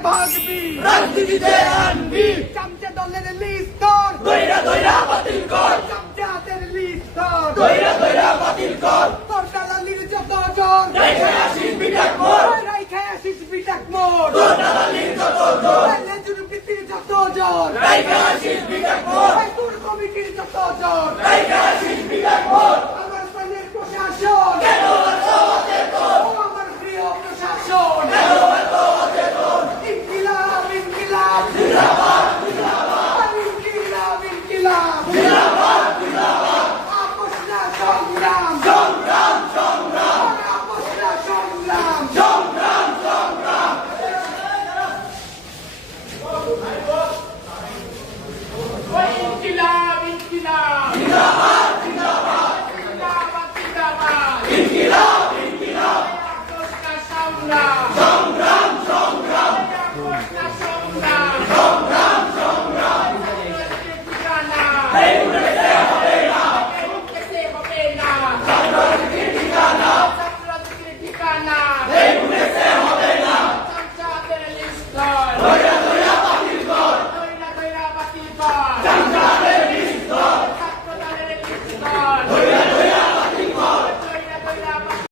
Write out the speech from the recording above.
ভাগবি রাজনীতিতে আনবি চামচা দলের লিস্ট কর দইরা দইরা বাতিল কর চামচা হাতের লিস্ট কর দইরা দইরা বাতিল কর তোর দালালির যত জোর রেখে আসিস বিটাক মোর রাইখে আসিস বিটাক মোর তোর দালালির যত জোর লেজুর পিতির যত জোর রেখে আসিস বিটাক মোর তোর কমিটির যত জোর রেখে আসিস বিটাক মোর আমার প্রাণের প্রশাসন কেন এত অচেতন ও আমার প্রিয় প্রশাসন কেন এত অচেতন ইনকিলাব ইনকিলাব জিন্দাবাদ জিন্দাবাদ ইনকিলাব ইনকিলাব জিন্দাবাদ জিন্দাবাদ আপোষ না সংগ্রাম সংগ্রাম সংগ্রাম আপোষ না সংগ্রাম সংগ্রাম সংগ্রাম ইনকিলাব ইনকিলাব জিন্দাবাদ জিন্দাবাদ জিন্দাবাদ জিন্দাবাদ ইনকিলাব ইনকিলাব আপোষটা সংগ্রাম সংগ্রাম সংগ্রাম আপোষটা সংগ্রাম সংগ্রাম সংগ্রাম ঠিকানা এই উন্নয়নে হবে না কেসে হবে না ছাত্রলীগের ঠিকানা ছাত্রলীগের ঠিকানা এই উন্নয়নে হবে না চামচাদের লিস্ট কর দইরা দইরা বাতিল কর দইরা দইরা বাতিল কর